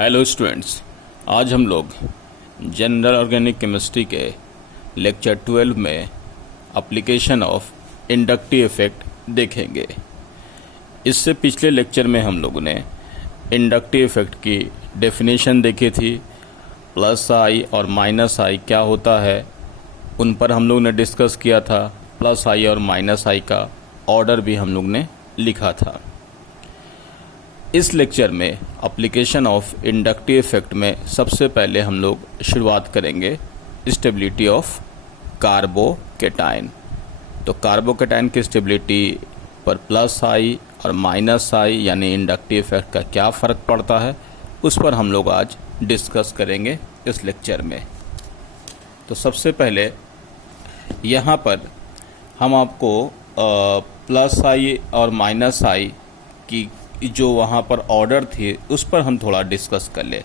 Hello students, आज हम लोग जनरल ऑर्गेनिक केमिस्ट्री के लेक्चर 12 में एप्लीकेशन ऑफ इंडक्टिव इफेक्ट देखेंगे। इससे पिछले लेक्चर में हम लोगों ने इंडक्टिव इफेक्ट की डेफिनेशन देखी थी। प्लस आई और माइनस आई क्या होता है उन पर हम लोग ने डिस्कस किया था। प्लस आई और माइनस आई का ऑर्डर भी हम लोग ने लिखा था। इस लेक्चर में एप्लीकेशन ऑफ इंडक्टिव इफेक्ट में सबसे पहले हम लोग शुरुआत करेंगे स्टेबिलिटी ऑफ कार्बोकेटाइन। तो कार्बोकेटाइन की स्टेबिलिटी पर प्लस आई और माइनस आई यानी इंडक्टिव इफेक्ट का क्या फ़र्क पड़ता है उस पर हम लोग आज डिस्कस करेंगे इस लेक्चर में। तो सबसे पहले यहाँ पर हम आपको प्लस आई और माइनस आई की जो वहाँ पर ऑर्डर थी उस पर हम थोड़ा डिस्कस कर ले।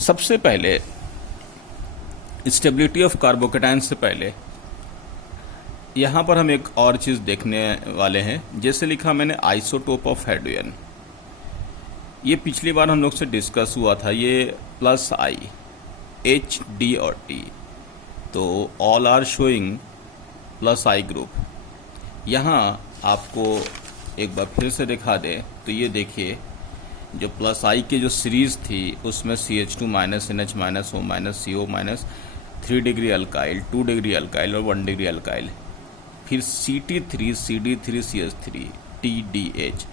सबसे पहले स्टेबिलिटी ऑफ कार्बोकेटाइन से पहले यहाँ पर हम एक और चीज़ देखने वाले हैं। जैसे लिखा मैंने आइसोटोप ऑफ हाइड्रोजन, ये पिछली बार हम लोग से डिस्कस हुआ था। ये प्लस आई एच डी और टी, तो all are showing plus I group. यहाँ आपको एक बार फिर से दिखा दें तो ये देखिए, जो प्लस आई की जो सीरीज थी उसमें CH2 minus NH minus O minus CO minus 3 degree alkyl, 2 degree alkyl और 1 डिग्री अल्काइल, फिर CT3 CD3 CH3 TDH।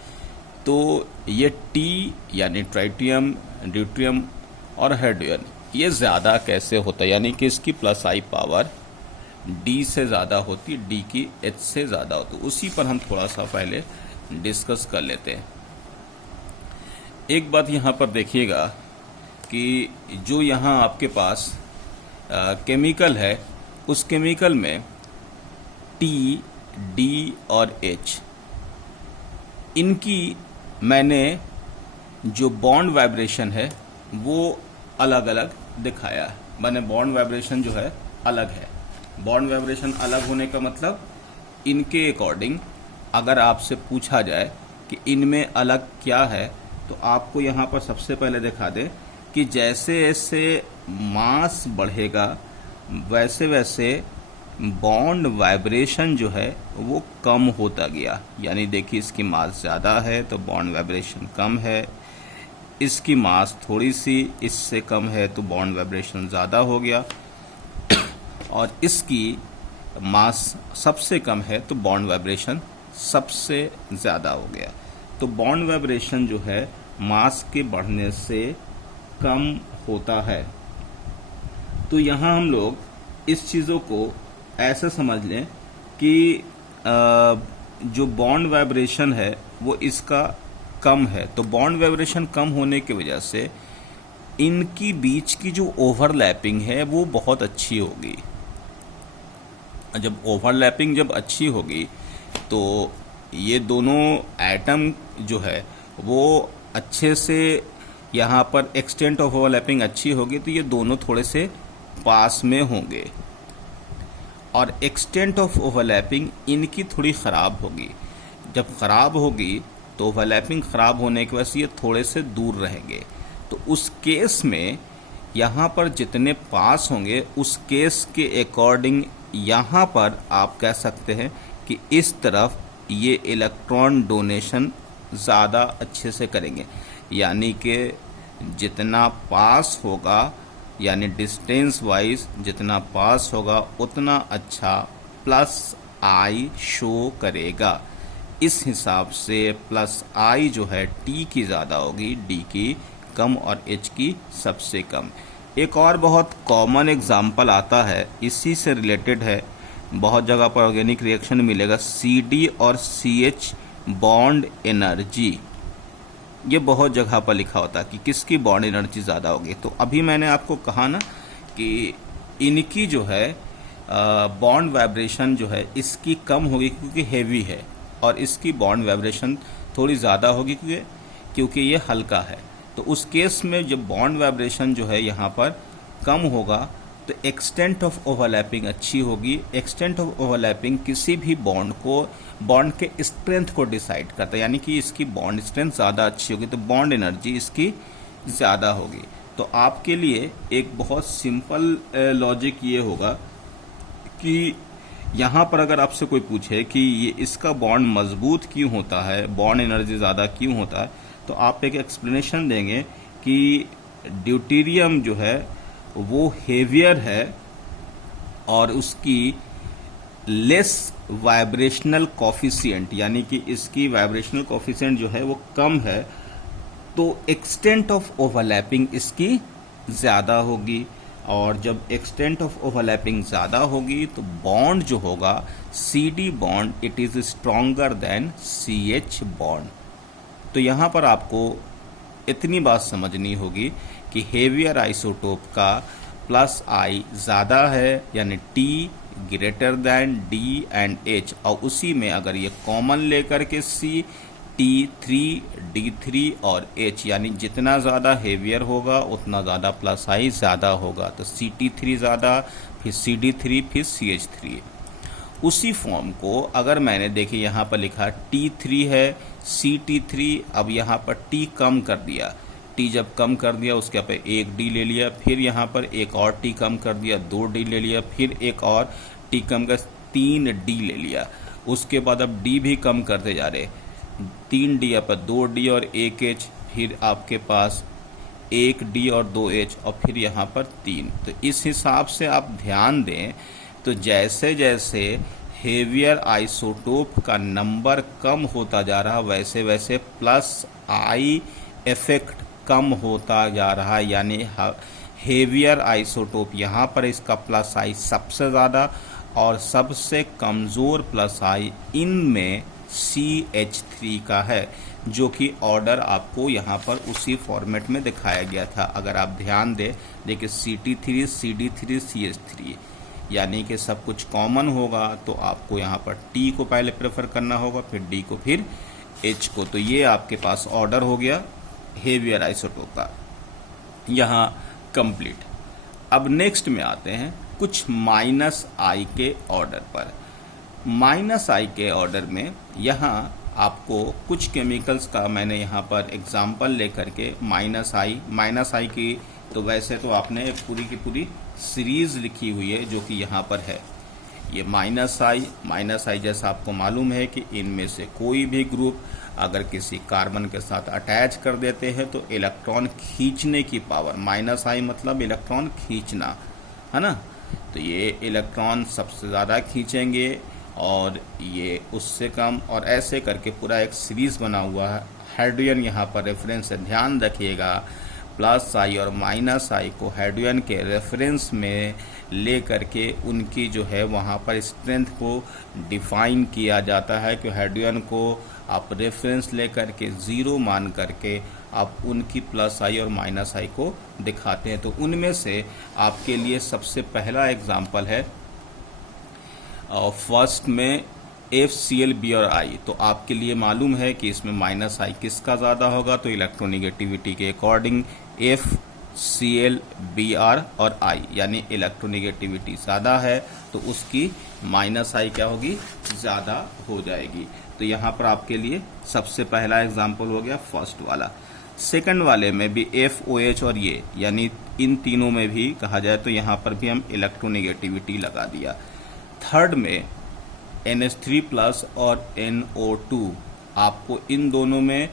तो ये T यानी ट्राइटियम, ड्यूट्रियम और हाइड्रोजन ये ज़्यादा कैसे होता है, यानी कि इसकी प्लस आई पावर D से ज़्यादा होती, D की H से ज़्यादा होती। उसी पर हम थोड़ा सा पहले डिस्कस कर लेते हैं। एक बात यहाँ पर देखिएगा कि जो यहाँ आपके पास केमिकल है उस केमिकल में T, D और H इनकी मैंने जो बॉन्ड वाइब्रेशन है वो अलग अलग दिखाया है। मैंने बॉन्ड वाइब्रेशन जो है अलग है। बॉन्ड वाइब्रेशन अलग होने का मतलब इनके अकॉर्डिंग अगर आपसे पूछा जाए कि इनमें अलग क्या है तो आपको यहाँ पर सबसे पहले दिखा दें कि जैसे जैसे मास बढ़ेगा वैसे वैसे बॉन्ड वाइब्रेशन जो है वो कम होता गया। यानी देखिए, इसकी मास ज़्यादा है तो बॉन्ड वाइब्रेशन कम है, इसकी मास थोड़ी सी इससे कम है तो बॉन्ड वाइब्रेशन ज़्यादा हो गया, और इसकी मास सबसे कम है तो बॉन्ड वाइब्रेशन सबसे ज़्यादा हो गया। तो बॉन्ड वाइब्रेशन जो है मास के बढ़ने से कम होता है। तो यहाँ हम लोग इस चीज़ों को ऐसे समझ लें कि जो बॉन्ड वाइब्रेशन है वो इसका कम है। तो बॉन्ड वाइब्रेशन कम होने की वजह से इनकी बीच की जो ओवरलैपिंग है वो बहुत अच्छी होगी। जब ओवरलैपिंग जब अच्छी होगी तो ये दोनों एटम जो है वो अच्छे से, यहाँ पर एक्सटेंट ऑफ ओवरलैपिंग अच्छी होगी तो ये दोनों थोड़े से पास में होंगे, और एक्सटेंट ऑफ ओवरलैपिंग इनकी थोड़ी ख़राब होगी। जब ख़राब होगी तो ओवरलैपिंग ख़राब होने की वजह से ये थोड़े से दूर रहेंगे। तो उस केस में यहाँ पर जितने पास होंगे उस केस के अकॉर्डिंग यहाँ पर आप कह सकते हैं कि इस तरफ ये इलेक्ट्रॉन डोनेशन ज़्यादा अच्छे से करेंगे। यानी कि जितना पास होगा, यानी डिस्टेंस वाइज जितना पास होगा उतना अच्छा प्लस आई शो करेगा। इस हिसाब से प्लस आई जो है T की ज़्यादा होगी, D की कम और H की सबसे कम। एक और बहुत कॉमन एग्जाम्पल आता है, इसी से रिलेटेड है, बहुत जगह पर ऑर्गेनिक रिएक्शन मिलेगा, CD और CH बॉन्ड एनर्जी। ये बहुत जगह पर लिखा होता है कि किसकी बॉन्ड एनर्जी ज़्यादा होगी। तो अभी मैंने आपको कहा ना कि इनकी जो है बॉन्ड वाइब्रेशन जो है इसकी कम होगी क्योंकि हेवी है, और इसकी बॉन्ड वाइब्रेशन थोड़ी ज़्यादा होगी क्योंकि ये हल्का है। तो उस केस में जब बॉन्ड वाइब्रेशन जो है यहाँ पर कम होगा तो एक्सटेंट ऑफ ओवरलैपिंग अच्छी होगी। एक्सटेंट ऑफ ओवरलैपिंग किसी भी बॉन्ड के स्ट्रेंथ को डिसाइड करता है, यानी कि इसकी बॉन्ड स्ट्रेंथ ज़्यादा अच्छी होगी तो बॉन्ड एनर्जी इसकी ज़्यादा होगी। तो आपके लिए एक बहुत सिंपल लॉजिक ये होगा कि यहाँ पर अगर आपसे कोई पूछे कि ये इसका बॉन्ड मजबूत क्यों होता है, बॉन्ड एनर्जी ज़्यादा क्यों होता है, तो आप एक एक्सप्लेनेशन देंगे कि ड्यूटेरियम जो है वो हेवियर है और उसकी लेस वाइब्रेशनल कॉफिशिएंट, यानी कि इसकी वाइब्रेशनल कॉफिशिएंट जो है वो कम है, तो एक्सटेंट ऑफ ओवरलैपिंग इसकी ज़्यादा होगी। और जब एक्सटेंट ऑफ ओवरलैपिंग ज़्यादा होगी तो बॉन्ड जो होगा CD bond it is stronger than CH bond. तो यहाँ पर आपको इतनी बात समझनी होगी कि हेवियर आइसोटोप का प्लस I ज़्यादा है, यानी T greater than D and H, और उसी में अगर ये कॉमन लेकर के C T3 D3 और H, यानी जितना ज़्यादा हेवियर होगा उतना ज़्यादा प्लस I ज़्यादा होगा। तो CT3 ज़्यादा, फिर CD3, फिर CH3। उसी फॉर्म को अगर मैंने देखिए यहाँ पर लिखा T3 है, CT3, अब यहाँ पर T कम कर दिया, T जब कम कर दिया उसके यहाँ पे एक D ले लिया, फिर यहाँ पर एक और T कम कर दिया, 2 D ले लिया, फिर एक और T कम कर 3 D ले लिया। उसके बाद अब D भी कम करते जा रहे, 3 D पर 2 D और 1 H, फिर आपके पास 1 D और 2 H, और फिर यहाँ पर 3। तो इस हिसाब से आप ध्यान दें, तो जैसे जैसे हेवियर आइसोटोप का नंबर कम होता जा रहा वैसे वैसे प्लस I इफेक्ट कम होता जा रहा है, यानी हेवियर आइसोटोप यहाँ पर इसका प्लस I सबसे ज़्यादा और सबसे कमज़ोर प्लस I इनमें CH3 का है, जो कि ऑर्डर आपको यहाँ पर उसी फॉर्मेट में दिखाया गया था। अगर आप ध्यान दें, देखिए CT3 CD3 CH3, यानी कि सब कुछ कॉमन होगा तो आपको यहाँ पर T को पहले प्रेफर करना होगा, फिर D को, फिर H को। तो ये आपके पास ऑर्डर हो गया हेवियर आइसोटोप का, यहाँ कंप्लीट। अब नेक्स्ट में आते हैं कुछ माइनस I के ऑर्डर पर। माइनस I के ऑर्डर में यहाँ आपको कुछ केमिकल्स का मैंने यहाँ पर एग्जाम्पल लेकर के माइनस I की, तो वैसे तो आपने एक पूरी की पूरी सीरीज लिखी हुई है जो कि यहाँ पर है। ये माइनस I जैसा आपको मालूम है कि इनमें से कोई भी ग्रुप अगर किसी कार्बन के साथ अटैच कर देते हैं तो इलेक्ट्रॉन खींचने की पावर, माइनस I मतलब इलेक्ट्रॉन खींचना, है ना। तो ये इलेक्ट्रॉन सबसे ज़्यादा खींचेंगे और ये उससे कम, और ऐसे करके पूरा एक सीरीज बना हुआ है। हाइड्रोजन यहाँ पर रेफरेंस है, ध्यान रखिएगा, प्लस I और माइनस I को हाइड्रोजन के रेफरेंस में ले करके उनकी जो है वहाँ पर स्ट्रेंथ को डिफाइन किया जाता है कि हाइड्रोजन को आप रेफरेंस ले करके 0 मान करके आप उनकी प्लस I और माइनस I को दिखाते हैं। तो उनमें से आपके लिए सबसे पहला एग्जाम्पल है फर्स्ट में FCl और I। तो आपके लिए मालूम है कि इसमें माइनस I किसका ज़्यादा होगा, तो इलेक्ट्रोनिगेटिविटी के अकॉर्डिंग FCl और I, यानी इलेक्ट्रोनिगेटिविटी ज़्यादा है तो उसकी माइनस I क्या होगी, ज़्यादा हो जाएगी। तो यहाँ पर आपके लिए सबसे पहला एग्जाम्पल हो गया फर्स्ट वाला। सेकंड वाले में भी FOH और ये, यानी इन तीनों में भी कहा जाए तो यहाँ पर भी हम इलेक्ट्रोनिगेटिविटी लगा दिया। थर्ड में NH3+ और NO2, आपको इन दोनों में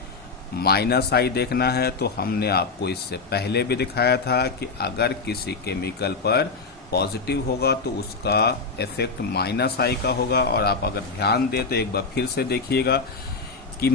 माइनस I देखना है। तो हमने आपको इससे पहले भी दिखाया था कि अगर किसी केमिकल पर पॉजिटिव होगा तो उसका इफेक्ट माइनस I का होगा। और आप अगर ध्यान दें तो एक बार फिर से देखिएगा कि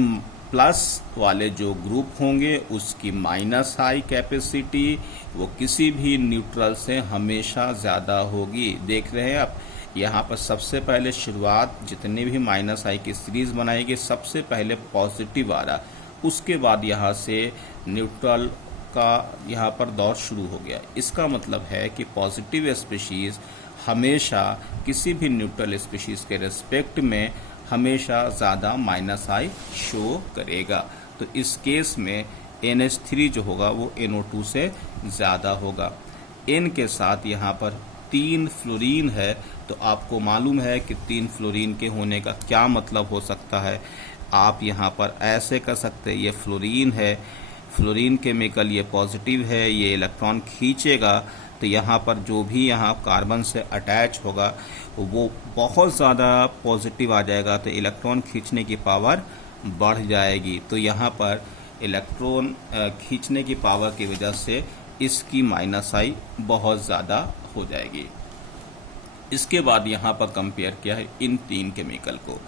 प्लस वाले जो ग्रुप होंगे उसकी माइनस I कैपेसिटी वो किसी भी न्यूट्रल से हमेशा ज़्यादा होगी। देख रहे हैं आप, यहाँ पर सबसे पहले शुरुआत जितने भी माइनस I की सीरीज बनाएगी सबसे पहले पॉजिटिव आ रहा, उसके बाद यहाँ से न्यूट्रल का यहाँ पर दौर शुरू हो गया। इसका मतलब है कि पॉजिटिव स्पीशीज़ हमेशा किसी भी न्यूट्रल स्पीशीज़ के रेस्पेक्ट में हमेशा ज़्यादा माइनस I शो करेगा। तो इस केस में NH3 जो होगा वो NO2 से ज़्यादा होगा। N के साथ यहाँ पर 3 फ्लोरीन है, तो आपको मालूम है कि 3 फ्लोरीन के होने का क्या मतलब हो सकता है। आप यहाँ पर ऐसे कर सकते हैं, ये फ्लोरीन है, फ्लोरीन केमिकल ये पॉजिटिव है, ये इलेक्ट्रॉन खींचेगा, तो यहाँ पर जो भी यहाँ कार्बन से अटैच होगा वो बहुत ज़्यादा पॉजिटिव आ जाएगा, तो इलेक्ट्रॉन खींचने की पावर बढ़ जाएगी। तो यहाँ पर इलेक्ट्रॉन खींचने की पावर की वजह से इसकी -I बहुत ज़्यादा हो जाएगी। इसके बाद यहाँ पर कंपेयर किया है इन 3 केमिकल को।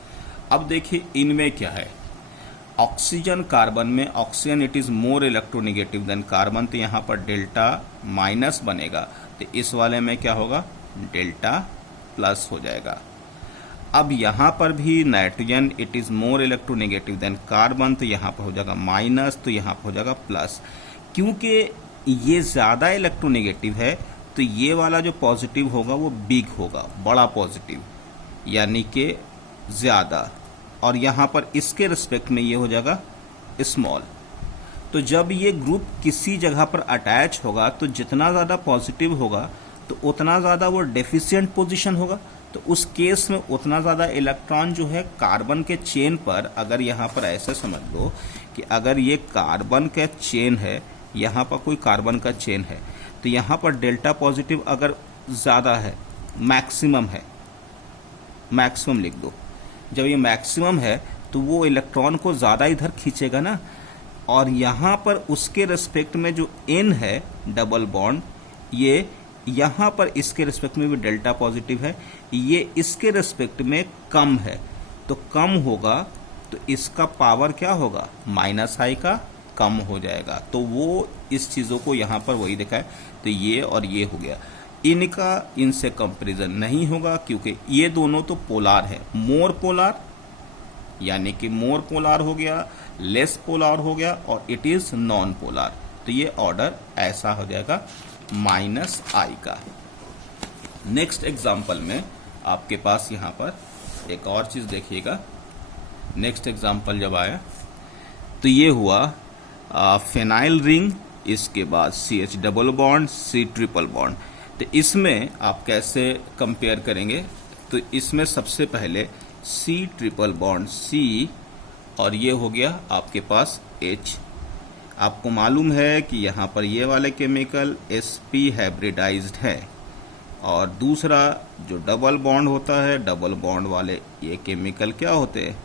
अब देखिए इनमें क्या है। ऑक्सीजन कार्बन में oxygen it is more electronegative than carbon, तो यहाँ पर डेल्टा माइनस बनेगा, तो इस वाले में क्या होगा, डेल्टा प्लस हो जाएगा। अब यहाँ पर भी nitrogen it is more electronegative than carbon, तो यहाँ पर हो जाएगा माइनस, तो यहाँ पर हो जाएगा प्लस। क्योंकि ये ज़्यादा इलेक्ट्रोनेगेटिव है तो ये वाला जो पॉजिटिव होगा वो बिग होगा, बड़ा पॉजिटिव, यानी कि ज़्यादा, और यहाँ पर इसके रिस्पेक्ट में ये हो जाएगा स्मॉल। तो जब ये ग्रुप किसी जगह पर अटैच होगा तो जितना ज़्यादा पॉजिटिव होगा तो उतना ज़्यादा वो डेफिशिएंट पोजीशन होगा, तो उस केस में उतना ज़्यादा इलेक्ट्रॉन जो है कार्बन के चेन पर, अगर यहाँ पर ऐसे समझ लो कि अगर ये कार्बन का चेन है, यहाँ पर कोई कार्बन का चेन है, तो यहाँ पर डेल्टा पॉजिटिव अगर ज़्यादा है, मैक्सिमम है, मैक्सिमम लिख दो, जब ये मैक्सिमम है तो वो इलेक्ट्रॉन को ज़्यादा इधर खींचेगा ना, और यहाँ पर उसके रिस्पेक्ट में जो N है डबल बॉन्ड, ये यहाँ पर इसके रिस्पेक्ट में भी डेल्टा पॉजिटिव है, ये इसके रिस्पेक्ट में कम है, तो कम होगा तो इसका पावर क्या होगा, -I का कम हो जाएगा। तो वो इस चीज़ों को यहाँ पर वही दिखा है, तो ये और ये हो गया। इनका इनसे कंपैरिजन नहीं होगा क्योंकि ये दोनों तो पोलार है, मोर पोलार यानी कि मोर पोलार हो गया, लेस पोलार हो गया, और इट इज नॉन पोलार, तो ये ऑर्डर ऐसा हो जाएगा -I का। नेक्स्ट एग्जांपल में आपके पास यहाँ पर एक और चीज़ देखिएगा। नेक्स्ट एग्जांपल जब आया तो ये हुआ फेनाइल रिंग, इसके बाद CH double bond, C triple bond. तो इसमें आप कैसे कंपेयर करेंगे, तो इसमें सबसे पहले C ट्रिपल बॉन्ड C, और ये हो गया आपके पास H। आपको मालूम है कि यहाँ पर ये वाले केमिकल sp हाइब्रिडाइज्ड है, और दूसरा जो डबल बॉन्ड होता है, डबल बॉन्ड वाले ये केमिकल क्या होते हैं,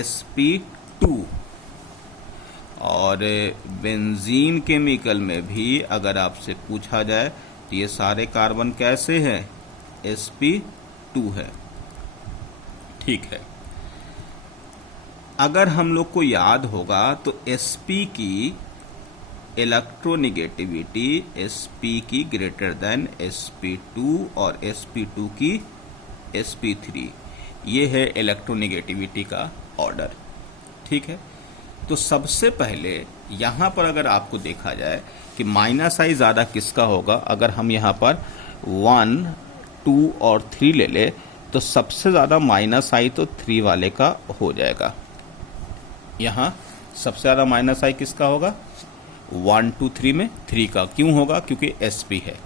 sp2। और बेंजीन केमिकल में भी अगर आपसे पूछा जाए तो ये सारे कार्बन कैसे हैं, sp2 है, ठीक है। अगर हम लोग को याद होगा तो sp की इलेक्ट्रोनेगेटिविटी sp की ग्रेटर देन sp2 और sp2 की sp3, ये है इलेक्ट्रोनेगेटिविटी का ऑर्डर, ठीक है। तो सबसे पहले यहाँ पर अगर आपको देखा जाए कि -I ज़्यादा किसका होगा, अगर हम यहाँ पर 1, 2 और 3 ले ले तो सबसे ज़्यादा -I तो 3 वाले का हो जाएगा। यहाँ सबसे ज़्यादा -I किसका होगा, 1, 2, 3 में 3 का। क्यों होगा, क्योंकि sp है।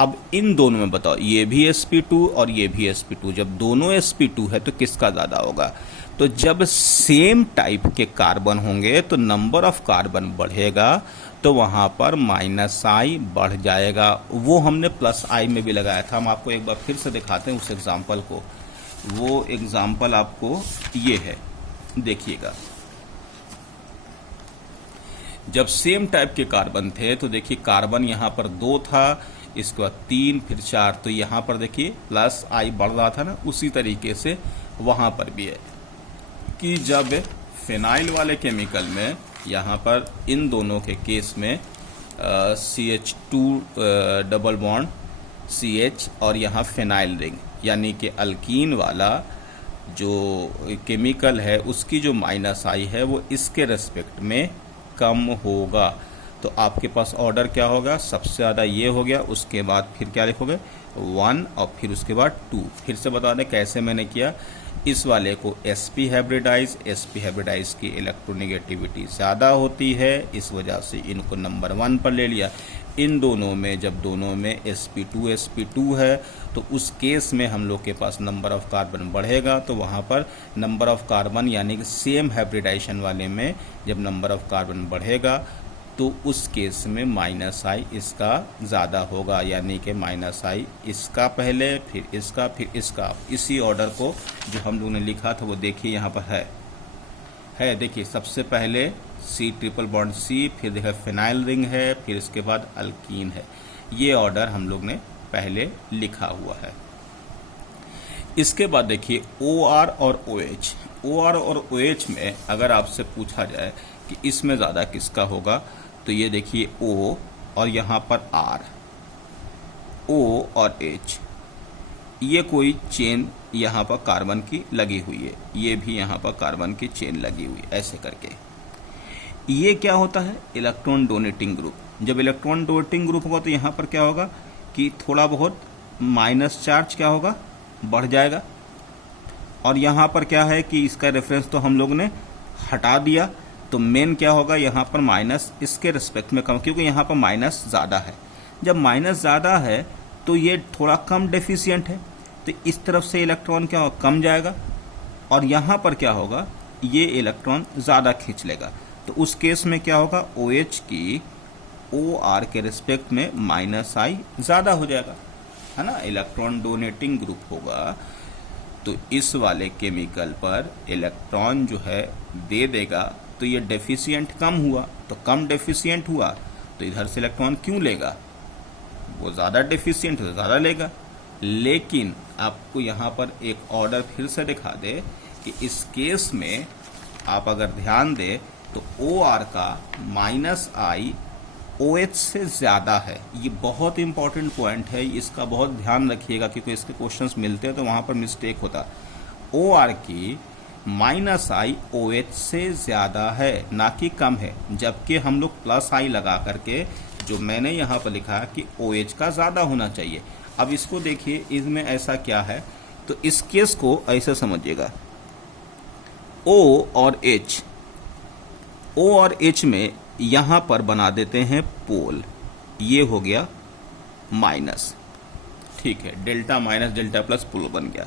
अब इन दोनों में बताओ, ये भी sp2 और ये भी sp2, जब दोनों sp2 है तो किसका ज़्यादा होगा, तो जब सेम टाइप के कार्बन होंगे तो नंबर ऑफ कार्बन बढ़ेगा, तो वहाँ पर -I बढ़ जाएगा। वो हमने +I में भी लगाया था, हम आपको एक बार फिर से दिखाते हैं उस एग्जाम्पल को। वो एग्जाम्पल आपको ये है, देखिएगा। जब सेम टाइप के कार्बन थे तो देखिए कार्बन यहाँ पर 2 था, इसके बाद 3, फिर 4, तो यहाँ पर देखिए +I बढ़ रहा था ना, उसी तरीके से वहाँ पर भी है कि जब फिनाइल वाले केमिकल में यहाँ पर इन दोनों के केस में CH2 डबल बॉन्ड CH और यहाँ फिनाइल रिंग, यानी कि अल्कीन वाला जो केमिकल है उसकी जो -I है वो इसके रेस्पेक्ट में कम होगा। तो आपके पास ऑर्डर क्या होगा, सबसे ज़्यादा ये हो गया, उसके बाद फिर क्या लिखोगे 1 और फिर उसके बाद 2। फिर से बता दें कैसे मैंने किया। इस वाले को sp हाइब्रिडाइज की इलेक्ट्रोनेगेटिविटी ज़्यादा होती है, इस वजह से इनको नंबर 1 पर ले लिया। इन दोनों में जब दोनों में sp2 है तो उस केस में हम लोग के पास नंबर ऑफ कार्बन बढ़ेगा, तो वहाँ पर नंबर ऑफ कार्बन यानी कि सेम हाइब्रिडाइजेशन वाले में जब नंबर ऑफ कार्बन बढ़ेगा तो उस केस में माइनस आई इसका ज़्यादा होगा, यानी कि माइनस आई इसका पहले, फिर इसका, फिर इसका। इसी ऑर्डर को जो हम लोगों ने लिखा था वो देखिए यहाँ पर है देखिए, सबसे पहले सी ट्रिपल बॉन्ड सी, फिर देखिए फिनाइल रिंग है, फिर इसके बाद अल्कीन है। ये ऑर्डर हम लोग ने पहले लिखा हुआ है। इसके बाद देखिए OR और OH। OR और OH में अगर आपसे पूछा जाए कि इसमें ज़्यादा किसका होगा, तो ये देखिए O और यहाँ पर R, O और H, ये कोई चेन यहाँ पर कार्बन की लगी हुई है, ये भी यहाँ पर कार्बन की चेन लगी हुई है, ऐसे करके। ये क्या होता है? Electron donating group. जब इलेक्ट्रॉन डोनेटिंग ग्रुप होगा तो यहाँ पर क्या होगा कि थोड़ा बहुत माइनस चार्ज क्या होगा, बढ़ जाएगा। और यहाँ पर क्या है कि इसका रेफरेंस तो हम लोग ने हटा दिया, तो मेन क्या होगा यहाँ पर माइनस इसके रिस्पेक्ट में कम, क्योंकि यहाँ पर माइनस ज़्यादा है। जब माइनस ज़्यादा है तो ये थोड़ा कम डेफिशिएंट है, तो इस तरफ से इलेक्ट्रॉन क्या होगा, कम जाएगा, और यहाँ पर क्या होगा, ये इलेक्ट्रॉन ज़्यादा खींच लेगा। तो उस केस में क्या होगा, OH की OR के रिस्पेक्ट में माइनस आई ज़्यादा हो जाएगा, है ना, इलेक्ट्रॉन डोनेटिंग ग्रुप होगा। तो इस वाले केमिकल पर इलेक्ट्रॉन जो है दे देगा, तो ये डेफिशिएंट कम हुआ, तो कम डेफिशिएंट हुआ तो इधर से इलेक्ट्रॉन क्यों लेगा, वो ज़्यादा डेफिशिएंट तो ज़्यादा लेगा। लेकिन आपको यहाँ पर एक ऑर्डर फिर से दिखा दे कि इस केस में आप अगर ध्यान दें तो OR का माइनस आई OH से ज़्यादा है। ये बहुत इंपॉर्टेंट पॉइंट है, इसका बहुत ध्यान रखिएगा, क्योंकि इसके क्वेश्चंस मिलते हैं तो वहाँ पर मिस्टेक होता। OR की माइनस आई OH से ज़्यादा है, ना कि कम है, जबकि हम लोग प्लस आई लगा करके जो मैंने यहाँ पर लिखा कि OH का ज़्यादा होना चाहिए। अब इसको देखिए, इसमें ऐसा क्या है, तो इस केस को ऐसे समझिएगा, O और H, O और H में यहाँ पर बना देते हैं पोल, ये हो गया माइनस, ठीक है, डेल्टा माइनस डेल्टा प्लस पोल बन गया।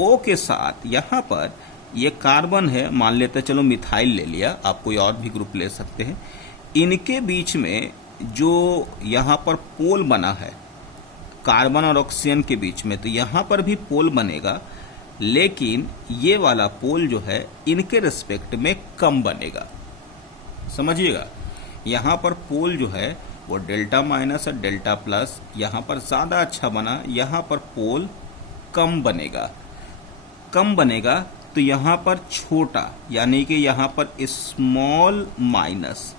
O के साथ यहाँ पर ये कार्बन है, मान लेते चलो मिथाइल ले लिया, आप कोई और भी ग्रुप ले सकते हैं। इनके बीच में जो यहाँ पर पोल बना है कार्बन और ऑक्सीजन के बीच में, तो यहाँ पर भी पोल बनेगा, लेकिन ये वाला पोल जो है इनके रिस्पेक्ट में कम बनेगा। समझिएगा, यहाँ पर पोल जो है वो डेल्टा माइनस और डेल्टा प्लस यहाँ पर ज़्यादा अच्छा बना, यहाँ पर पोल कम बनेगा। कम बनेगा तो यहाँ पर छोटा, यानी कि यहाँ पर स्मॉल माइनस,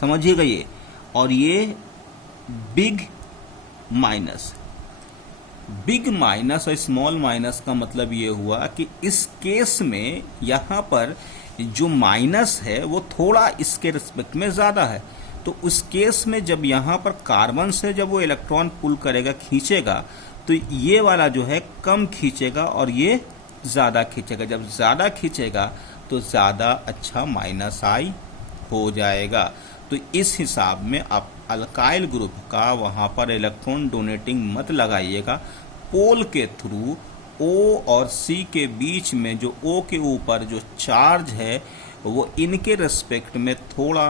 समझिएगा ये, और ये बिग माइनस। बिग माइनस और स्मॉल माइनस का मतलब ये हुआ कि इस केस में यहाँ पर जो माइनस है वो थोड़ा इसके रिस्पेक्ट में ज़्यादा है। तो उस केस में जब यहाँ पर कार्बन से जब वो इलेक्ट्रॉन पुल करेगा, खींचेगा, तो ये वाला जो है कम खींचेगा और ये ज़्यादा खींचेगा। जब ज़्यादा खींचेगा तो ज़्यादा अच्छा माइनस आई हो जाएगा। तो इस हिसाब में आप अल्काइल ग्रुप का वहाँ पर इलेक्ट्रॉन डोनेटिंग मत लगाइएगा। पोल के थ्रू O और C के बीच में जो O के ऊपर जो चार्ज है वो इनके रिस्पेक्ट में थोड़ा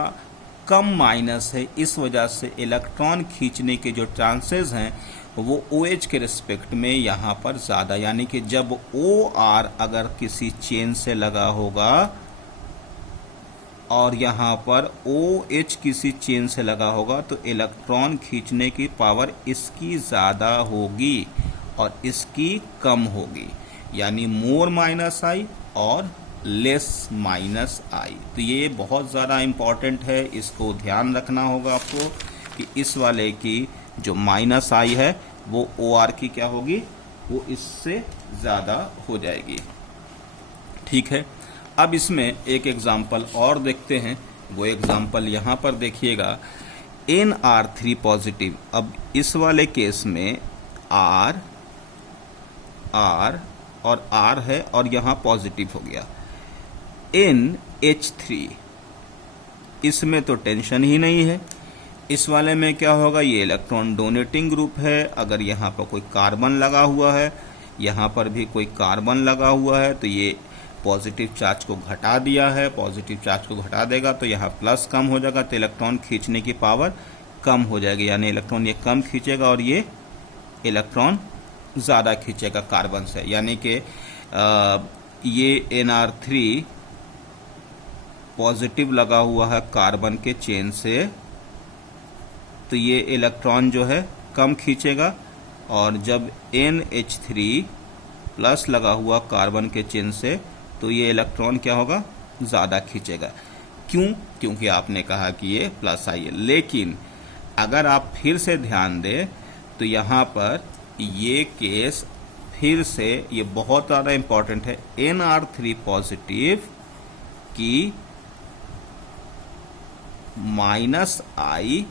कम माइनस है, इस वजह से इलेक्ट्रॉन खींचने के जो चांसेस हैं वो OH के रिस्पेक्ट में यहाँ पर ज़्यादा, यानी कि जब OR अगर किसी चेन से लगा होगा और यहाँ पर OH किसी चेन से लगा होगा तो इलेक्ट्रॉन खींचने की पावर इसकी ज़्यादा होगी और इसकी कम होगी, यानी मोर माइनस आई और लेस माइनस आई। तो ये बहुत ज़्यादा इम्पॉर्टेंट है, इसको ध्यान रखना होगा आपको कि इस वाले की जो माइनस आई है वो OR की क्या होगी, वो इससे ज़्यादा हो जाएगी। ठीक है, अब इसमें एक एग्जाम्पल और देखते हैं। वो एग्जाम्पल यहाँ पर देखिएगा, NR3 पॉजिटिव। अब इस वाले केस में R और R है और यहाँ पॉजिटिव हो गया। NH3, इसमें तो टेंशन ही नहीं है। इस वाले में क्या होगा, ये इलेक्ट्रॉन डोनेटिंग ग्रुप है। अगर यहाँ पर कोई कार्बन लगा हुआ है, यहाँ पर भी कोई कार्बन लगा हुआ है, तो ये पॉजिटिव चार्ज को घटा दिया है, पॉजिटिव चार्ज को घटा देगा तो यहाँ प्लस कम हो जाएगा, तो इलेक्ट्रॉन खींचने की पावर कम हो जाएगी, यानी इलेक्ट्रॉन ये कम खींचेगा और ये इलेक्ट्रॉन ज़्यादा खींचेगा कार्बन से। यानी कि ये Nr3 पॉजिटिव लगा हुआ है कार्बन के चेन से, तो ये इलेक्ट्रॉन जो है कम खींचेगा, और जब NH3 प्लस लगा हुआ कार्बन के चेन से तो ये इलेक्ट्रॉन क्या होगा, ज़्यादा खींचेगा। क्यों? क्योंकि आपने कहा कि ये प्लस आई है। लेकिन अगर आप फिर से ध्यान दें तो यहाँ पर ये केस फिर से ये बहुत ज़्यादा इम्पॉर्टेंट है। Nr3 पॉजिटिव की माइनस आई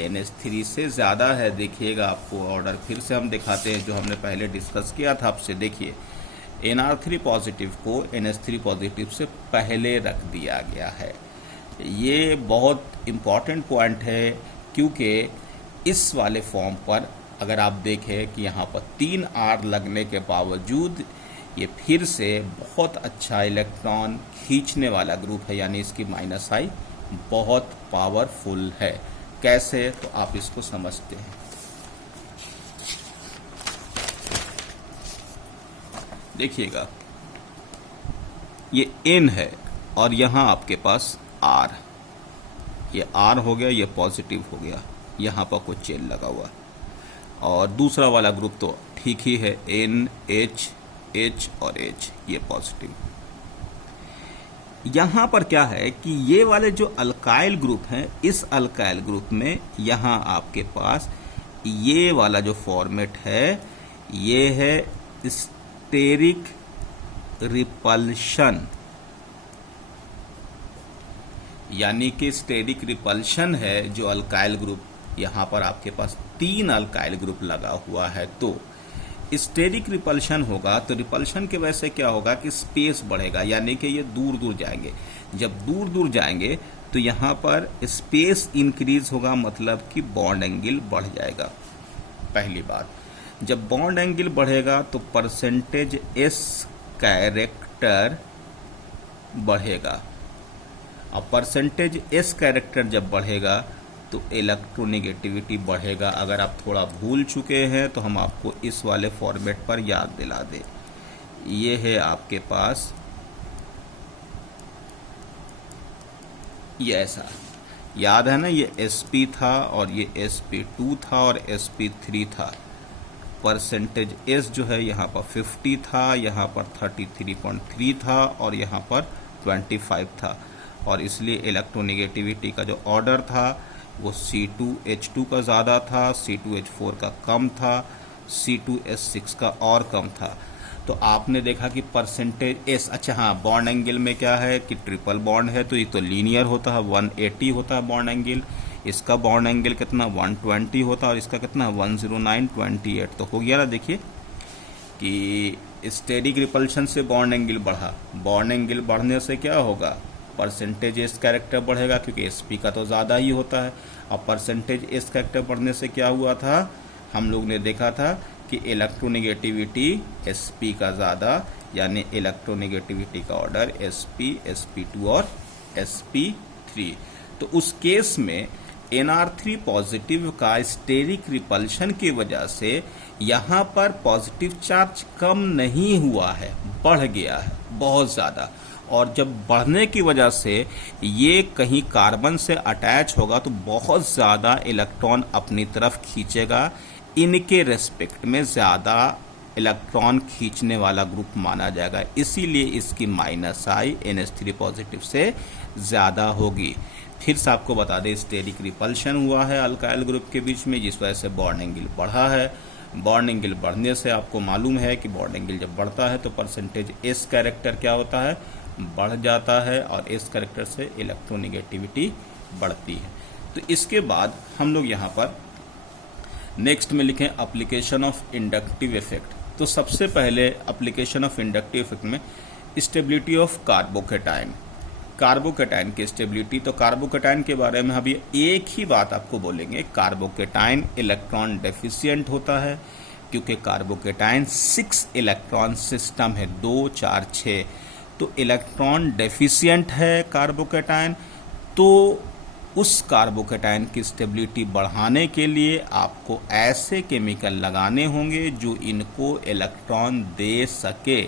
NH3 से ज़्यादा है। देखिएगा, आपको ऑर्डर फिर से हम दिखाते हैं जो हमने पहले डिस्कस किया था आपसे। देखिए, Nr3 पॉजिटिव को NH3 पॉजिटिव से पहले रख दिया गया है। ये बहुत इम्पॉर्टेंट पॉइंट है, क्योंकि इस वाले फॉर्म पर अगर आप देखें कि यहाँ पर 3 R लगने के बावजूद ये फिर से बहुत अच्छा इलेक्ट्रॉन खींचने वाला ग्रुप है, यानी इसकी माइनस आई बहुत पावरफुल है। कैसे? तो आप इसको समझते हैं। देखिएगा, ये N है और यहाँ आपके पास R, ये R हो गया, ये पॉजिटिव हो गया, यहाँ पर कुछ चेन लगा हुआ, और दूसरा वाला ग्रुप तो ठीक ही है, N, H, H और H, ये पॉजिटिव। यहाँ पर क्या है कि ये वाले जो अल्काइल ग्रुप हैं, इस अल्काइल ग्रुप में यहाँ आपके पास ये वाला जो फॉर्मेट है, ये है स्टेरिक रिपल्शन, यानी कि स्टेरिक रिपल्शन है जो अल्काइल ग्रुप, यहाँ पर आपके पास 3 अल्काइल ग्रुप लगा हुआ है। तो स्टेरिक रिपल्शन होगा तो रिपल्शन की वजह से क्या होगा कि स्पेस बढ़ेगा, यानी कि ये दूर दूर जाएंगे। जब दूर दूर जाएंगे तो यहाँ पर स्पेस इंक्रीज होगा, मतलब कि बॉन्ड एंगल बढ़ जाएगा। पहली बात, जब बॉन्ड एंगल बढ़ेगा तो परसेंटेज S कैरेक्टर बढ़ेगा, और परसेंटेज S कैरेक्टर जब बढ़ेगा तो इलेक्ट्रोनेगेटिविटी बढ़ेगा। अगर आप थोड़ा भूल चुके हैं तो हम आपको इस वाले फॉर्मेट पर याद दिला दें। ये है आपके पास, ये ऐसा याद है ना, ये sp था और ये sp2 था और sp3 था। परसेंटेज S जो है यहाँ पर 50 था, यहाँ पर 33.3 था और यहाँ पर 25 था, और इसलिए इलेक्ट्रोनेगेटिविटी का जो ऑर्डर था वो C2H2 का ज़्यादा था, C2H4 का कम था, C2H6 का और कम था। तो आपने देखा कि परसेंटेज S, अच्छा हाँ, बॉन्ड एंगल में क्या है कि ट्रिपल बॉन्ड है तो ये तो लीनियर होता है, 180 होता है बॉन्ड एंगल। इसका बॉन्ड एंगल कितना 120 होता है और इसका कितना 109.28। तो हो गया ना। देखिए कि स्टेरिक रिपल्शन से बॉन्ड एंगल बढ़ा, बॉन्ड एंगल बढ़ने से क्या होगा, परसेंटेज S कैरेक्टर बढ़ेगा, क्योंकि sp का तो ज़्यादा ही होता है। और परसेंटेज S कैरेक्टर बढ़ने से क्या हुआ था, हम लोग ने देखा था कि इलेक्ट्रोनेगेटिविटी sp का ज़्यादा, यानी इलेक्ट्रोनेगेटिविटी का ऑर्डर sp, sp2 और sp3। तो उस केस में Nr3 पॉजिटिव का स्टेरिक रिपल्शन की वजह से यहाँ पर पॉजिटिव चार्ज कम नहीं हुआ है, बढ़ गया है बहुत ज़्यादा। और जब बढ़ने की वजह से ये कहीं कार्बन से अटैच होगा तो बहुत ज़्यादा इलेक्ट्रॉन अपनी तरफ खींचेगा। इनके रेस्पेक्ट में ज़्यादा इलेक्ट्रॉन खींचने वाला ग्रुप माना जाएगा, इसीलिए इसकी माइनस आई NH3 पॉजिटिव से ज़्यादा होगी। फिर से आपको बता दें, स्टेरिक रिपल्शन हुआ है अल्काइल ग्रुप के बीच में, जिस वजह से बॉन्ड एंगल बढ़ा है। बॉन्ड एंगल बढ़ने से आपको मालूम है कि बॉन्ड एंगल जब बढ़ता है तो परसेंटेज S कैरेक्टर क्या होता है, बढ़ जाता है, और S कैरेक्टर से इलेक्ट्रोनेगेटिविटी बढ़ती है। तो इसके बाद हम लोग यहाँ पर नेक्स्ट में लिखें एप्लीकेशन ऑफ इंडक्टिव इफेक्ट। तो सबसे पहले एप्लीकेशन ऑफ इंडक्टिव इफेक्ट में स्टेबिलिटी ऑफ कार्बोकेटाइन, कार्बोकेटाइन की स्टेबिलिटी। तो कार्बोकेटाइन के बारे में अभी एक ही बात आपको बोलेंगे, कार्बोकेटाइन इलेक्ट्रॉन डेफिशिएंट होता है, क्योंकि कार्बोकेटाइन 6 इलेक्ट्रॉन सिस्टम है, 2 4 6। तो इलेक्ट्रॉन डेफिशिएंट है कार्बोकेटायन, तो उस कार्बोकेटायन की स्टेबिलिटी बढ़ाने के लिए आपको ऐसे केमिकल लगाने होंगे जो इनको इलेक्ट्रॉन दे सके।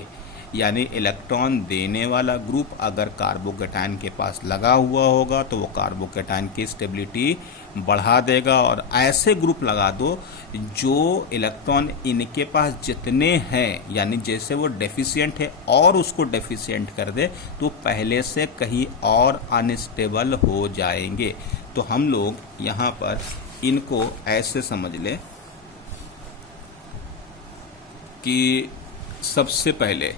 यानी इलेक्ट्रॉन देने वाला ग्रुप अगर कार्बोकेटायन के पास लगा हुआ होगा तो वो कार्बोकेटायन की स्टेबिलिटी बढ़ा देगा, और ऐसे ग्रुप लगा दो जो इलेक्ट्रॉन इनके पास जितने हैं, यानी जैसे वो डेफिशिएंट है और उसको डेफिशिएंट कर दे तो पहले से कहीं और अनस्टेबल हो जाएंगे। तो हम लोग यहाँ पर इनको ऐसे समझ लें कि सबसे पहले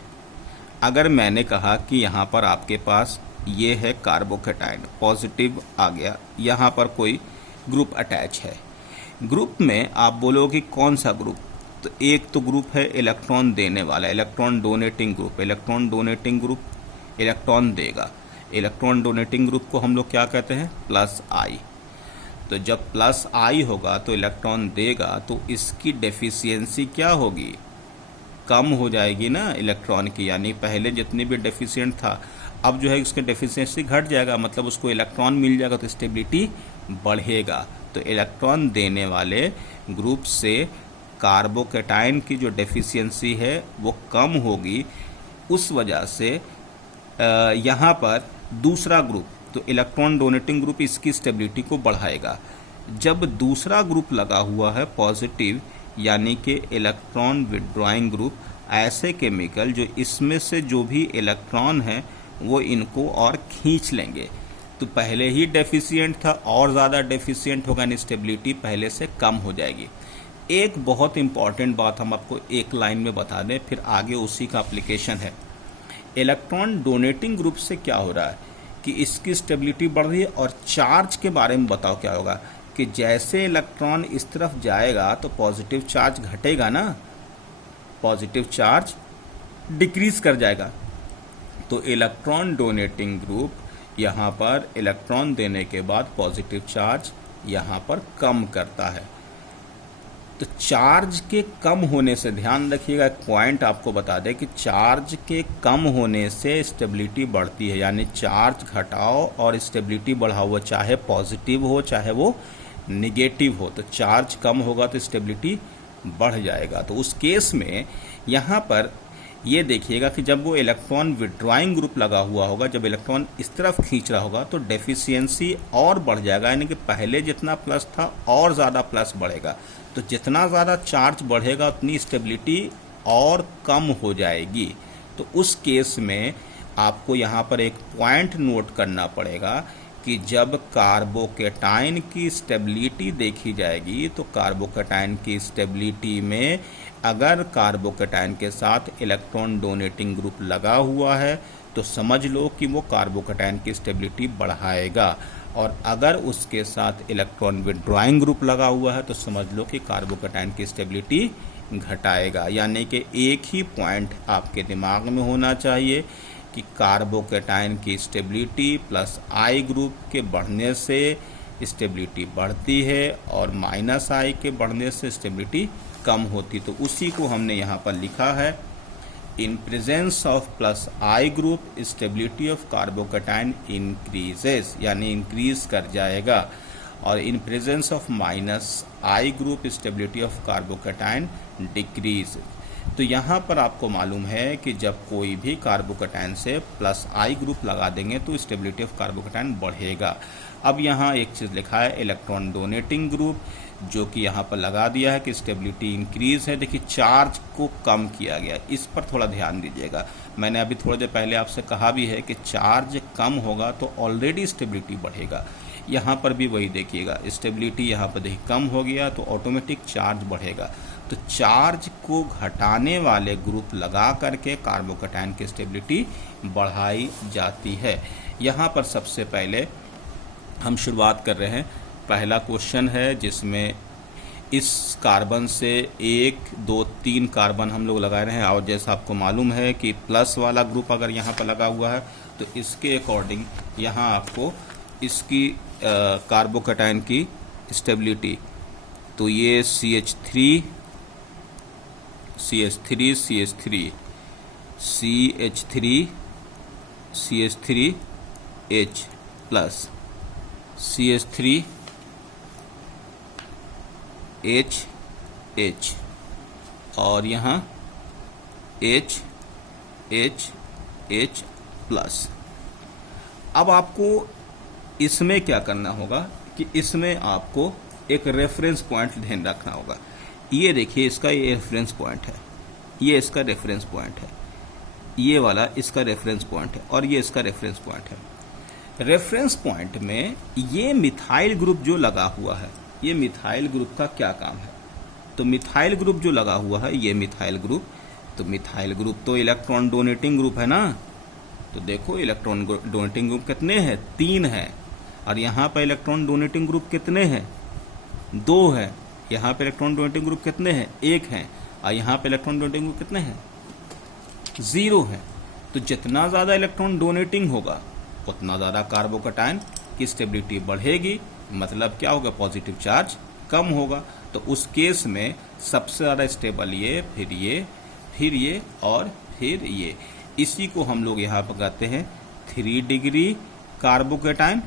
अगर मैंने कहा कि यहाँ पर आपके पास ये है कार्बोकेटायन, पॉजिटिव आ गया, यहाँ पर कोई ग्रुप अटैच है। ग्रुप में आप बोलोगे कौन सा ग्रुप, तो एक तो ग्रुप है इलेक्ट्रॉन देने वाला, electron donating group. Electron donating group electron देगा। इलेक्ट्रॉन डोनेटिंग ग्रुप को हम लोग क्या कहते हैं, प्लस आई। तो जब प्लस आई होगा तो इलेक्ट्रॉन देगा, तो इसकी डेफिशिएंसी क्या होगी, कम हो जाएगी ना इलेक्ट्रॉन की। यानी पहले जितनी भी डेफिशिएंट था अब जो है उसके डेफिशिएंसी घट जाएगा, मतलब उसको इलेक्ट्रॉन मिल जाएगा तो स्टेबिलिटी बढ़ेगा। तो इलेक्ट्रॉन देने वाले ग्रुप से कार्बोकेटायन की जो डेफिशिएंसी है वो कम होगी, उस वजह से यहाँ पर दूसरा ग्रुप, तो इलेक्ट्रॉन डोनेटिंग ग्रुप, इसकी स्टेबिलिटी को बढ़ाएगा। जब दूसरा ग्रुप लगा हुआ है पॉजिटिव, यानी कि इलेक्ट्रॉन विड्रॉइंग ग्रुप, ऐसे केमिकल जो इसमें से जो भी इलेक्ट्रॉन है वो इनको और खींच लेंगे। तो पहले ही डेफिशिएंट था और ज़्यादा डेफिशिएंट होगा, यानी स्टेबिलिटी पहले से कम हो जाएगी। एक बहुत इंपॉर्टेंट बात हम आपको एक लाइन में बता दें, फिर आगे उसी का एप्लीकेशन है। इलेक्ट्रॉन डोनेटिंग ग्रुप से क्या हो रहा है कि इसकी स्टेबिलिटी बढ़ रही है, और चार्ज के बारे में बताओ क्या होगा कि जैसे इलेक्ट्रॉन इस तरफ जाएगा तो पॉजिटिव चार्ज घटेगा ना, पॉजिटिव चार्ज डिक्रीज कर जाएगा। तो इलेक्ट्रॉन डोनेटिंग ग्रुप यहाँ पर इलेक्ट्रॉन देने के बाद पॉजिटिव चार्ज यहाँ पर कम करता है। तो चार्ज के कम होने से, ध्यान रखिएगा, एक पॉइंट आपको बता दें कि चार्ज के कम होने से स्टेबिलिटी बढ़ती है। यानी चार्ज घटाओ और स्टेबिलिटी बढ़ाओ, चाहे पॉजिटिव हो चाहे वो निगेटिव हो, तो चार्ज कम होगा तो स्टेबिलिटी बढ़ जाएगा। तो उस केस में यहाँ पर ये देखिएगा कि जब वो इलेक्ट्रॉन विड्रॉइंग ग्रुप लगा हुआ होगा, जब इलेक्ट्रॉन इस तरफ खींच रहा होगा तो डेफिशिएंसी और बढ़ जाएगा, यानी कि पहले जितना प्लस था और ज़्यादा प्लस बढ़ेगा। तो जितना ज़्यादा चार्ज बढ़ेगा उतनी स्टेबिलिटी और कम हो जाएगी। तो उस केस में आपको यहाँ पर एक पॉइंट नोट करना पड़ेगा कि जब कार्बोकेटायन की स्टेबिलिटी देखी जाएगी तो कार्बोकेटायन की स्टेबिलिटी में अगर कार्बोकेटायन के साथ इलेक्ट्रॉन डोनेटिंग ग्रुप लगा हुआ है तो समझ लो कि वो कार्बोकेटायन की स्टेबिलिटी बढ़ाएगा, और अगर उसके साथ इलेक्ट्रॉन विड्रॉइंग ग्रुप लगा हुआ है तो समझ लो कि कार्बोकेटायन की स्टेबिलिटी घटाएगा। यानी कि एक ही पॉइंट आपके दिमाग में होना चाहिए कि कार्बोकेटायन की स्टेबिलिटी प्लस आई ग्रुप के बढ़ने से स्टेबिलिटी बढ़ती है और माइनस आई के बढ़ने से स्टेबिलिटी कम होती। तो उसी को हमने यहाँ पर लिखा है, in presence of plus I group stability of carbocation increases, यानी इंक्रीज कर जाएगा, और in presence of minus I group stability of carbocation decrease. तो यहाँ पर आपको मालूम है कि जब कोई भी कार्बोकेटायन से प्लस आई ग्रुप लगा देंगे तो स्टेबिलिटी ऑफ कार्बोकेटायन बढ़ेगा। अब यहाँ एक चीज़ लिखा है इलेक्ट्रॉन डोनेटिंग ग्रुप, जो कि यहाँ पर लगा दिया है कि स्टेबिलिटी इंक्रीज है। देखिए चार्ज को कम किया गया, इस पर थोड़ा ध्यान दीजिएगा। मैंने अभी थोड़ी देर पहले आपसे कहा भी है कि चार्ज कम होगा तो ऑलरेडी स्टेबिलिटी बढ़ेगा। यहाँ पर भी वही देखिएगा, स्टेबिलिटी यहाँ पर देखिए कम हो गया तो ऑटोमेटिक चार्ज बढ़ेगा। तो चार्ज को घटाने वाले ग्रुप लगा करके कार्बोकेटायन की स्टेबिलिटी बढ़ाई जाती है। यहाँ पर सबसे पहले हम शुरुआत कर रहे हैं। पहला क्वेश्चन है जिसमें इस कार्बन से 1, 2, 3 कार्बन हम लोग लगा रहे हैं, और जैसा आपको मालूम है कि प्लस वाला ग्रुप अगर यहाँ पर लगा हुआ है तो इसके अकॉर्डिंग यहाँ आपको इसकी कार्बोकेटायन की स्टेबिलिटी, तो ये CH3 CH3 CH3 CH3 CH3H plus CH3HH और यहाँ HH प्लस। अब आपको इसमें क्या करना होगा कि इसमें आपको एक रेफरेंस पॉइंट ध्यान रखना होगा। ये देखिए, इसका ये रेफरेंस पॉइंट है, ये इसका रेफरेंस पॉइंट है, ये वाला इसका रेफरेंस पॉइंट है और ये इसका रेफरेंस पॉइंट है। रेफरेंस पॉइंट में ये मिथाइल ग्रुप जो लगा हुआ है, ये मिथाइल ग्रुप का क्या काम है? तो मिथाइल ग्रुप जो लगा हुआ है, ये मिथाइल ग्रुप, तो मिथाइल ग्रुप तो इलेक्ट्रॉन डोनेटिंग ग्रुप है ना। तो देखो इलेक्ट्रॉन डोनेटिंग ग्रुप कितने हैं? 3 है। और यहाँ पर इलेक्ट्रॉन डोनेटिंग ग्रुप कितने हैं? 2 है। यहाँ पे इलेक्ट्रॉन डोनेटिंग ग्रुप कितने हैं? 1 है। और यहाँ पे इलेक्ट्रॉन डोनेटिंग ग्रुप कितने हैं? 0 है। तो जितना ज़्यादा इलेक्ट्रॉन डोनेटिंग होगा उतना ज़्यादा कार्बोकैटायन की स्टेबिलिटी बढ़ेगी। मतलब क्या होगा? पॉजिटिव चार्ज कम होगा। तो उस केस में सबसे ज़्यादा स्टेबल ये, फिर ये, फिर ये और फिर ये। इसी को हम लोग यहाँ पर कहते हैं 3 डिग्री कार्बोकैटायन।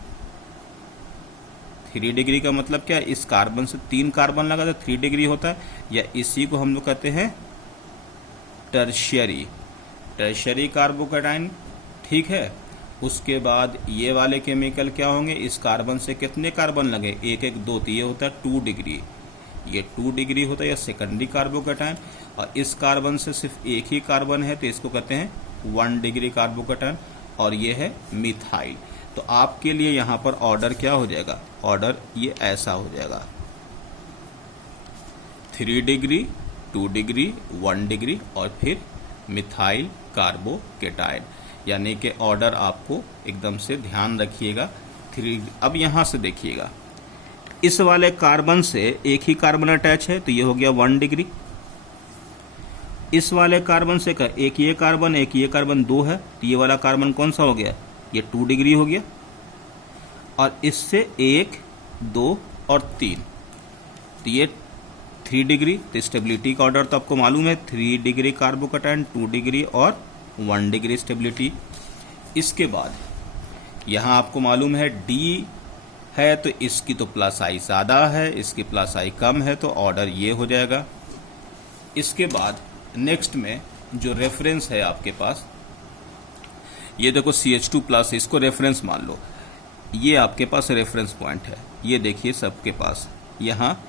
3 डिग्री का मतलब क्या है? इस कार्बन से 3 कार्बन लगा तो 3 डिग्री होता है। या इसी को हम लोग कहते हैं टर्शियरी कार्बोकैटायन। ठीक है। उसके बाद ये वाले केमिकल क्या होंगे? इस कार्बन से कितने कार्बन लगे? 1 1 2, तो ये होता है 2 डिग्री। ये 2 डिग्री होता है, या सेकेंडरी कार्बोकैटायन। और इस कार्बन से सिर्फ एक ही कार्बन है तो इसको कहते हैं 1 डिग्री कार्बोकैटायन। और ये है मिथाइल। तो आपके लिए यहाँ पर ऑर्डर क्या हो जाएगा? ऑर्डर ये ऐसा हो जाएगा 3 डिग्री, 2 डिग्री, 1 डिग्री और फिर मिथाइल कार्बोकैटायन। यानी कि ऑर्डर आपको एकदम से ध्यान रखिएगा। 3। अब यहाँ से देखिएगा, इस वाले कार्बन से एक ही कार्बन अटैच है तो ये हो गया 1 डिग्री। इस वाले कार्बन से एक ये कार्बन 2 है तो ये वाला कार्बन कौन सा हो गया? ये 2 डिग्री हो गया। और इससे 1 2 और 3 तो ये 3 डिग्री। तो स्टेबिलिटी का ऑर्डर तो आपको मालूम है, 3 डिग्री कार्बोकैटायन, 2 डिग्री और 1 डिग्री स्टेबिलिटी। इसके बाद यहाँ आपको मालूम है D है तो इसकी तो प्लस आई ज़्यादा है, इसकी प्लस आई कम है, तो ऑर्डर ये हो जाएगा। इसके बाद नेक्स्ट में जो रेफरेंस है आपके पास, ये देखो CH2 प्लस, इसको रेफरेंस मान लो। ये आपके पास रेफरेंस पॉइंट है। ये देखिए सबके पास, यहाँ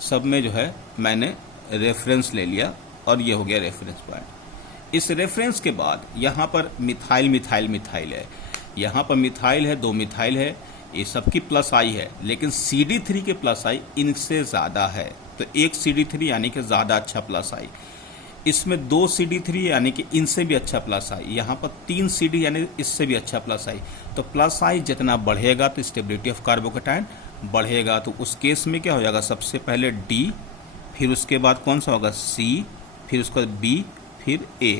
सब में जो है मैंने रेफरेंस ले लिया और ये हो गया रेफरेंस पॉइंट। इस रेफरेंस के बाद यहाँ पर मिथाइल है। यहाँ पर मिथाइल है, 2 मिथाइल है, ये सबकी प्लस आई है। लेकिन CD3 के प्लस आई इनसे ज़्यादा है, तो एक CD3 यानी कि ज़्यादा अच्छा प्लस आई। इसमें 2 CD3 यानी कि इनसे भी अच्छा प्लस आई। यहाँ पर 3 CD यानी इससे भी अच्छा प्लस आई। तो प्लस आई जितना बढ़ेगा तो स्टेबिलिटी ऑफ कार्बोकैटायन बढ़ेगा। तो उस केस में क्या हो जाएगा? सबसे पहले D, फिर उसके बाद कौन सा होगा? C, फिर उसके बाद B, फिर A।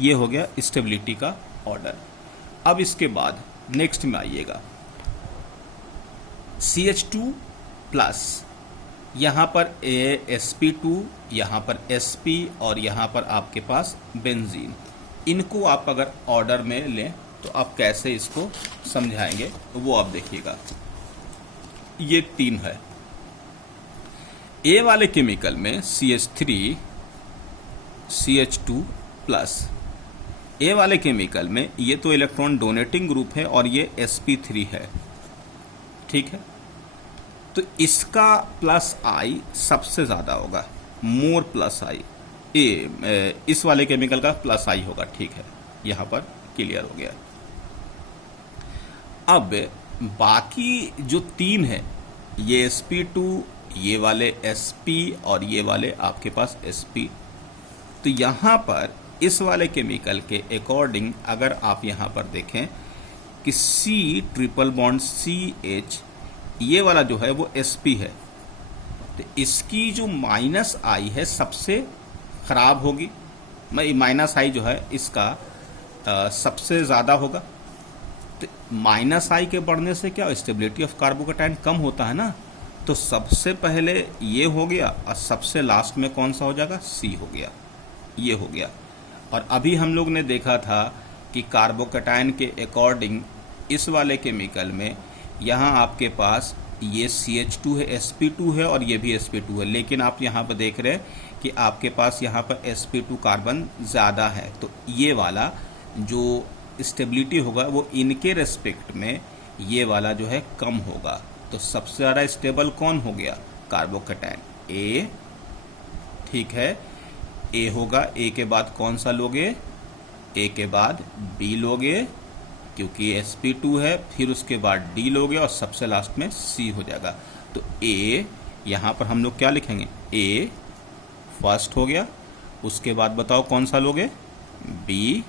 ये हो गया स्टेबिलिटी का ऑर्डर। अब इसके बाद नेक्स्ट में आइएगा, CH2 प्लस, यहाँ पर sp2, यहाँ पर sp और यहाँ पर आपके पास बेंजीन। इनको आप अगर ऑर्डर में लें तो आप कैसे इसको समझाएंगे वो आप देखिएगा। ये 3 है। A वाले केमिकल में CH3, CH2 प्लस। A वाले केमिकल में ये तो इलेक्ट्रॉन डोनेटिंग ग्रुप है और ये sp3 है। ठीक है। तो इसका प्लस आई सबसे ज़्यादा होगा, मोर प्लस आई। इस वाले केमिकल का प्लस आई होगा। ठीक है, यहाँ पर क्लियर हो गया। अब बाकी जो 3 है, ये sp2, ये वाले sp और ये वाले आपके पास sp। तो यहाँ पर इस वाले केमिकल के अकॉर्डिंग अगर आप यहाँ पर देखें कि C ट्रिपल बॉन्ड CH, ये वाला जो है वो sp है, तो इसकी जो माइनस आई है सबसे खराब होगी। माइनस आई जो है इसका सबसे ज़्यादा होगा। तो माइनस आई के बढ़ने से क्या स्टेबिलिटी ऑफ कार्बोकैटायन कम होता है ना। तो सबसे पहले ये हो गया और सबसे लास्ट में कौन सा हो जाएगा? C हो गया। ये हो गया। और अभी हम लोग ने देखा था कि कार्बोकैटायन के अकॉर्डिंग इस वाले केमिकल में यहाँ आपके पास ये CH2 है, sp2 है और ये भी sp2 है, लेकिन आप यहाँ पर देख रहे हैं कि आपके पास यहाँ पर sp2 कार्बन ज़्यादा है, तो ये वाला जो स्टेबिलिटी होगा वो इनके रेस्पेक्ट में ये वाला जो है कम होगा। तो सबसे ज़्यादा स्टेबल कौन हो गया? कार्बोकैटायन A, ठीक है, A होगा। A के बाद कौन सा लोगे? A के बाद B लोगे क्योंकि sp2 है, फिर उसके बाद D लोगे और सबसे लास्ट में C हो जाएगा। तो A यहाँ पर हम लोग क्या लिखेंगे? A फर्स्ट हो गया, उसके बाद बताओ कौन सा लोगे? B,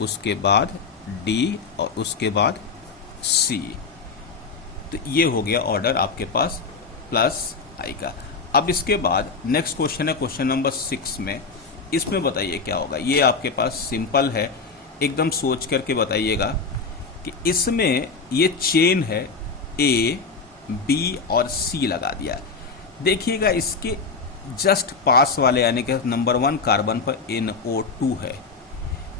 उसके बाद D और उसके बाद C। तो ये हो गया ऑर्डर आपके पास प्लस I का। अब इसके बाद नेक्स्ट क्वेश्चन है क्वेश्चन नंबर 6 में। इसमें बताइए क्या होगा। ये आपके पास सिंपल है, एकदम सोच करके बताइएगा कि इसमें ये चेन है A, B और C लगा दिया। देखिएगा इसके जस्ट पास वाले यानी कि नंबर 1 कार्बन पर NO2 है,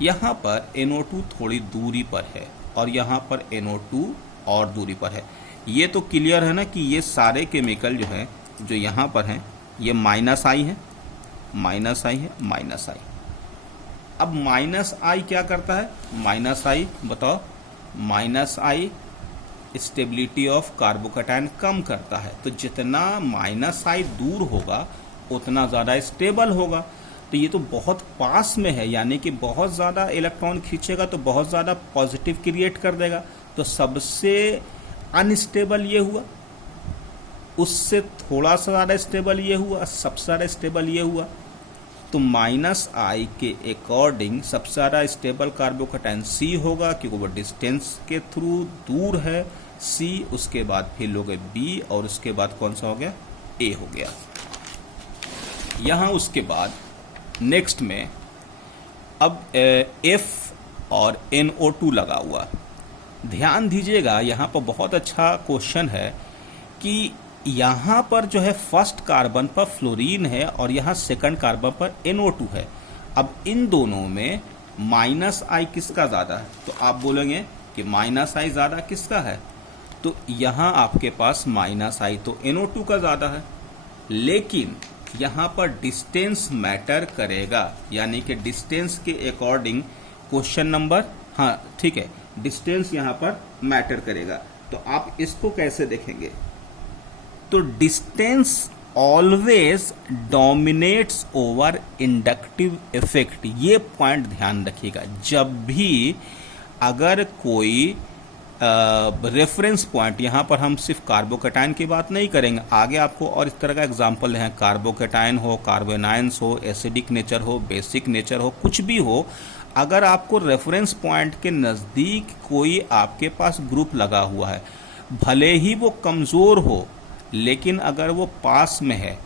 यहाँ पर NO2 थोड़ी दूरी पर है और यहाँ पर NO2 और दूरी पर है। ये तो क्लियर है ना कि ये सारे केमिकल जो हैं जो यहाँ पर हैं ये माइनस आई है, माइनस आई है, माइनस आई। अब माइनस आई क्या करता है? माइनस आई बताओ, minus I stability of carbocation कम करता है। तो जितना माइनस आई दूर होगा उतना ज़्यादा स्टेबल होगा। तो ये तो बहुत पास में है, यानी कि बहुत ज़्यादा इलेक्ट्रॉन खींचेगा तो बहुत ज़्यादा पॉजिटिव क्रिएट कर देगा। तो सबसे अनस्टेबल ये हुआ, उससे थोड़ा सा ज़्यादा स्टेबल ये हुआ, सबसे ज़्यादा स्टेबल ये हुआ। तो माइनस आई के अकॉर्डिंग सबसे ज़्यादा स्टेबल कार्बोकैटायन C होगा क्योंकि वो डिस्टेंस के थ्रू दूर है C। उसके बाद फिर लोगे B और उसके बाद कौन सा हो गया? A हो गया। यहाँ उसके बाद नेक्स्ट में अब F और NO2 लगा हुआ। ध्यान दीजिएगा, यहाँ पर बहुत अच्छा क्वेश्चन है कि यहाँ पर जो है फर्स्ट कार्बन पर फ्लोरीन है और यहाँ सेकंड कार्बन पर NO2 है। अब इन दोनों में माइनस आई किसका ज़्यादा है? तो आप बोलेंगे कि माइनस आई ज़्यादा किसका है? तो यहाँ आपके पास माइनस आई तो NO2 का ज़्यादा है, लेकिन यहाँ पर डिस्टेंस मैटर करेगा, यानी कि डिस्टेंस के अकॉर्डिंग क्वेश्चन नंबर, हाँ ठीक है, डिस्टेंस यहाँ पर मैटर करेगा। तो आप इसको कैसे देखेंगे? तो distance always dominates over inductive effect. ये पॉइंट ध्यान रखिएगा। जब भी अगर कोई रेफरेंस पॉइंट, यहाँ पर हम सिर्फ कार्बोकैटायन की बात नहीं करेंगे, आगे आपको और इस तरह का एग्जाम्पल है, कार्बोकैटायन हो, कार्बोनाइंस हो, एसिडिक नेचर हो, बेसिक नेचर हो, कुछ भी हो, अगर आपको रेफरेंस पॉइंट के नज़दीक कोई आपके पास ग्रुप लगा हुआ है, भले ही वो कमज़ोर हो लेकिन अगर वो पास में है,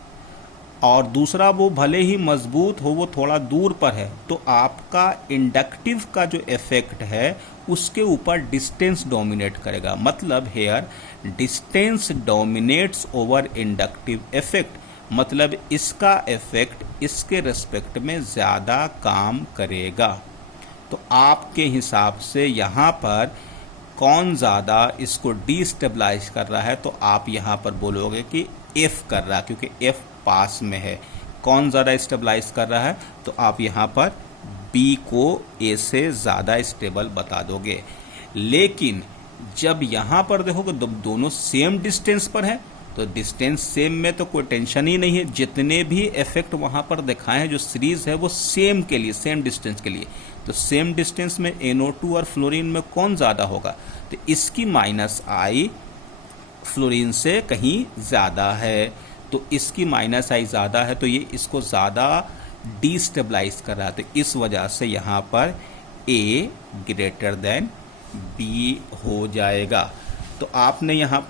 और दूसरा वो भले ही मजबूत हो वो थोड़ा दूर पर है, तो आपका इंडक्टिव का जो इफेक्ट है उसके ऊपर डिस्टेंस डोमिनेट करेगा। मतलब here distance dominates over inductive effect, मतलब इसका इफेक्ट इसके रेस्पेक्ट में ज़्यादा काम करेगा। तो आपके हिसाब से यहाँ पर कौन ज़्यादा इसको डिस्टेबलाइज कर रहा है? तो आप यहाँ पर बोलोगे कि F कर रहा है, क्योंकि F पास में है। कौन ज़्यादा स्टेबलाइज कर रहा है? तो आप यहाँ पर B को A से ज़्यादा स्टेबल बता दोगे। लेकिन जब यहाँ पर देखोगे दोनों सेम डिस्टेंस पर है, तो डिस्टेंस सेम में तो कोई टेंशन ही नहीं है। जितने भी इफेक्ट वहाँ पर दिखाए हैं, जो सीरीज है वो सेम के लिए, सेम डिस्टेंस के लिए, तो सेम डिस्टेंस में NO2 और फ्लोरीन में कौन ज़्यादा होगा? तो इसकी माइनस आई फ्लोरीन से कहीं ज़्यादा है, तो इसकी माइनस आई ज़्यादा है, तो ये इसको ज़्यादा डिस्टेबलाइज कर रहा है। तो इस वजह से यहाँ पर A ग्रेटर देन B हो जाएगा। तो आपने यहाँ पर